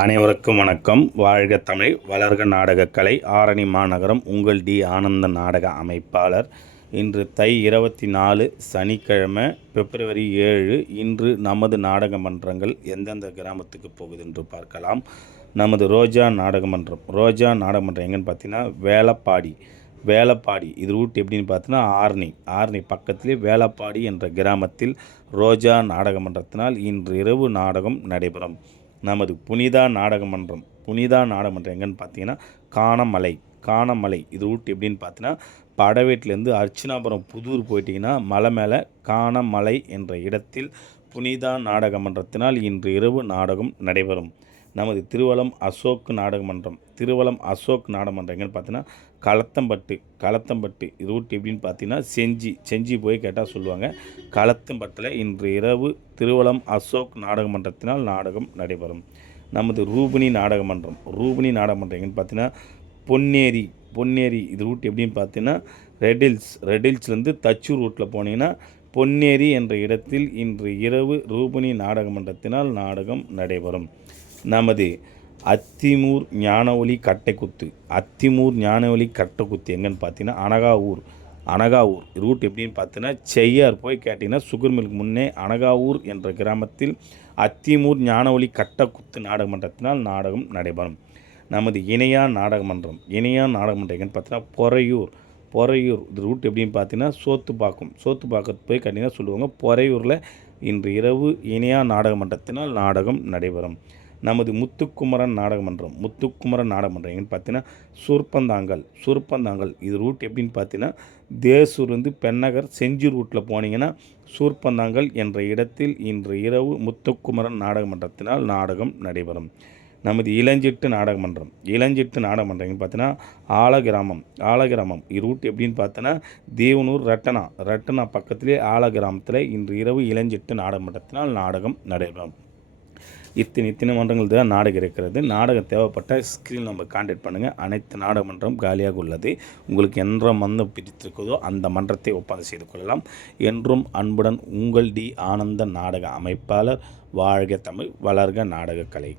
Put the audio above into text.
அனைவருக்கும் வணக்கம். வாழ்க தமிழ், வளர்க நாடகக்கலை. ஆரணி மாநகரம் உங்கள் டி. ஆனந்தன் நாடக அமைப்பாளர். இன்று தை 24 சனிக்கிழமை பிப்ரவரி 7. இன்று நமது நாடக மன்றங்கள் எந்தெந்த கிராமத்துக்கு போகுது என்று பார்க்கலாம். நமது ரோஜா நாடகமன்றம் எங்கன்னு பார்த்தீங்கன்னா வேலப்பாடி இது ரூட் எப்படின்னு பார்த்தீங்கன்னா ஆரணி பக்கத்திலே வேலப்பாடி என்ற கிராமத்தில் ரோஜா நாடகமன்றத்தினால் இன்று இரவு நாடகம் நடைபெறும். நமது புனிதா நாடகமன்றம் எங்கன்னு பார்த்தீங்கன்னா காணமலை இது ரூட் எப்படின்னு பார்த்தீங்கன்னா படவேட்டிலேருந்து அர்ச்சனாபுரம் புதூர் போயிட்டிங்கன்னா மலை மேலே காணமலை என்ற இடத்தில் புனிதா நாடகமன்றத்தினால் இன்று இரவு நாடகம் நடைபெறும். நமது திருவலம் அசோக் நாடகமன்றம் எங்கன்னு பார்த்தீங்கன்னா களத்தம்பட்டு இது ரூட் எப்படின்னு பார்த்தீங்கன்னா செஞ்சி போய் கேட்டால் சொல்லுவாங்க. களத்தம்பட்டில் இன்று இரவு திருவலம் அசோக் நாடகமன்றத்தினால் நாடகம் நடைபெறும். நமது ரூபினி நாடகமன்றம் எங்கன்னு பார்த்தீங்கன்னா பொன்னேரி இது ரூட் எப்படின்னு பார்த்தீங்கன்னா ரெடில்ஸ்லேருந்து தச்சூர் ரூட்டில் போனீங்கன்னா பொன்னேரி என்ற இடத்தில் இன்று இரவு ரூபினி நாடகமன்றத்தினால் நாடகம் நடைபெறும். நமது அத்திமூர் ஞானஒலி கட்டைக்குத்து எங்கன்னு பார்த்தீங்கன்னா அனகாவூர் ரூட் எப்படின்னு பார்த்தீங்கன்னா செய்யார் போய் கேட்டிங்கன்னா சுகர் மில்க்கு முன்னே அனகாவூர் என்ற கிராமத்தில் அத்திமூர் ஞானஒலி கட்டைக்குத்து நாடகமன்றத்தினால் நாடகம் நடைபெறும். நமது இணையா நாடகமன்றம் எங்கன்னு பார்த்தீங்கன்னா பொறையூர் இது ரூட் எப்படின்னு பார்த்தீங்கன்னா சோத்துப்பாக்கத்து போய் கேட்டிங்கன்னா சொல்லுவாங்க. பொறையூரில் இன்று இரவு இணையா நாடகமன்றத்தினால் நாடகம் நடைபெறும். நமது முத்துக்குமரன் நாடகமன்றம் எங்கன்னு பார்த்தீங்கன்னா சூர்பந்தாங்கல் இது ரூட் எப்படின்னு பார்த்தீங்கன்னா தேசூர்லேருந்து பெண்ணகர் செஞ்சி ரூட்டில் போனீங்கன்னா சூர்பந்தாங்கல் என்ற இடத்தில் இன்று இரவு முத்துக்குமரன் நாடகமன்றத்தினால் நாடகம் நடைபெறும். நமது இளஞ்சிட்டு நாடகமன்றம் எங்கன்னு பார்த்தீங்கன்னா ஆலகிராமம் இது ரூட் எப்படின்னு பார்த்தோன்னா தேவனூர் ரட்டனா பக்கத்திலே ஆலகிராமத்தில் இன்று இரவு இளஞ்சிட்டு நாடகமன்றத்தினால் நாடகம் நடைபெறும். இத்தனை மன்றங்கள் தான் நாடகம் இருக்கிறது. நாடகம் தேவைப்பட்ட ஸ்க்ரீன் நம்ம கான்டாக்ட் பண்ணுங்கள். அனைத்து நாடகமன்றம் காலியாக உள்ளது. உங்களுக்கு எந்த மந்தம் பிடித்திருக்கிறதோ அந்த மன்றத்தை ஒப்பந்தம் செய்து கொள்ளலாம். என்றும் அன்புடன் உங்கள் டி. ஆனந்தன் நாடக அமைப்பாளர். வாழ்க தமிழ், வளர்க நாடகக்கலை.